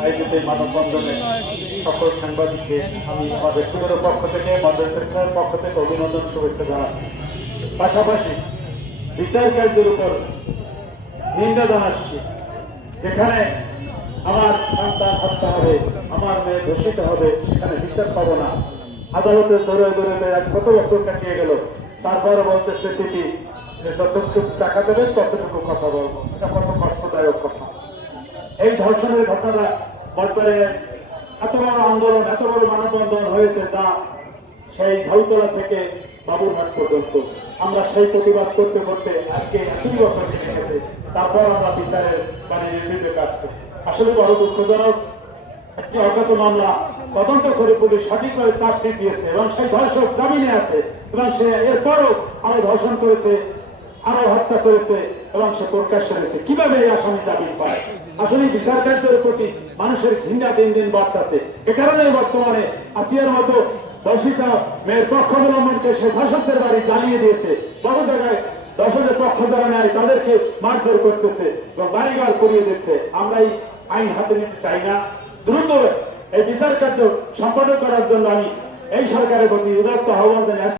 আয়োজিত মানববন্ধনে সকল সাংবাদিককে আমি আমার ব্যক্তিগত পক্ষ থেকে পক্ষ থেকে অভিনন্দন শুভেচ্ছা জানাচ্ছি। পাশাপাশি বিচার কার্যের উপর নিন্দা জানাচ্ছি। যেখানে আমার সন্তান হত্যা হবে আমার মেয়ে দূষিত হবে সেখানে বিচার পাবো না আদালতে দৌড়ে দৌড়ে আজ কত বছর কাটিয়ে গেল? তারপরে বলতেছে যে যতটুকু টাকা দেবে, ততটুকু কথা বলব। এটা কত কষ্টদায়ক কথা। এই ধর্ষণের ঘটনা বর্তমানে এত বড় আন্দোলন, এত বড় মানববন্ধন হয়েছে যা সেই ঝাউতলা থেকে বাবুরহাট পর্যন্ত। আমরা সেই প্রতিবাদ করতে করতে আজকে এতই বছর কেটে গেছে, তারপর আমরা বিচারের মানে নির্বিধে কাটছে। আসলে বড় দুঃখজনক একটি অজ্ঞাত মামলা তদন্ত করে পুলিশ সঠিকভাবে চার্জশিট দিয়েছে এবং সেই ধর্ষক জামিনে আছে এবং সে এরপরও আরও ধর্ষণ করেছে, আরও হত্যা করেছে এবং সে প্রকাশ্যে রয়েছে। কীভাবে এই আসামি জামিন পায়? আসলে বিচার কার্যের প্রতি মানুষের ঘৃণা দিন দিন বাড়তেছে। এ কারণে বর্তমানে আসিয়ার মতো দর্শিতা মেয়ের পক্ষ অবলম্বনকে সে ধর্ষকদের বাড়ি জ্বালিয়ে দিয়েছে। বহু জায়গায় দর্শকের পক্ষ যারা নেয়, তাদেরকে মারধর করতেছে এবং বাড়িঘর করিয়ে দিচ্ছে। আমরা এই আইন হাতে নিতে চাই না। দ্রুত এই বিচার কার্য সম্পাদন করার জন্য আমি এই সরকারের প্রতি উদাত্ত আহ্বান জানাই।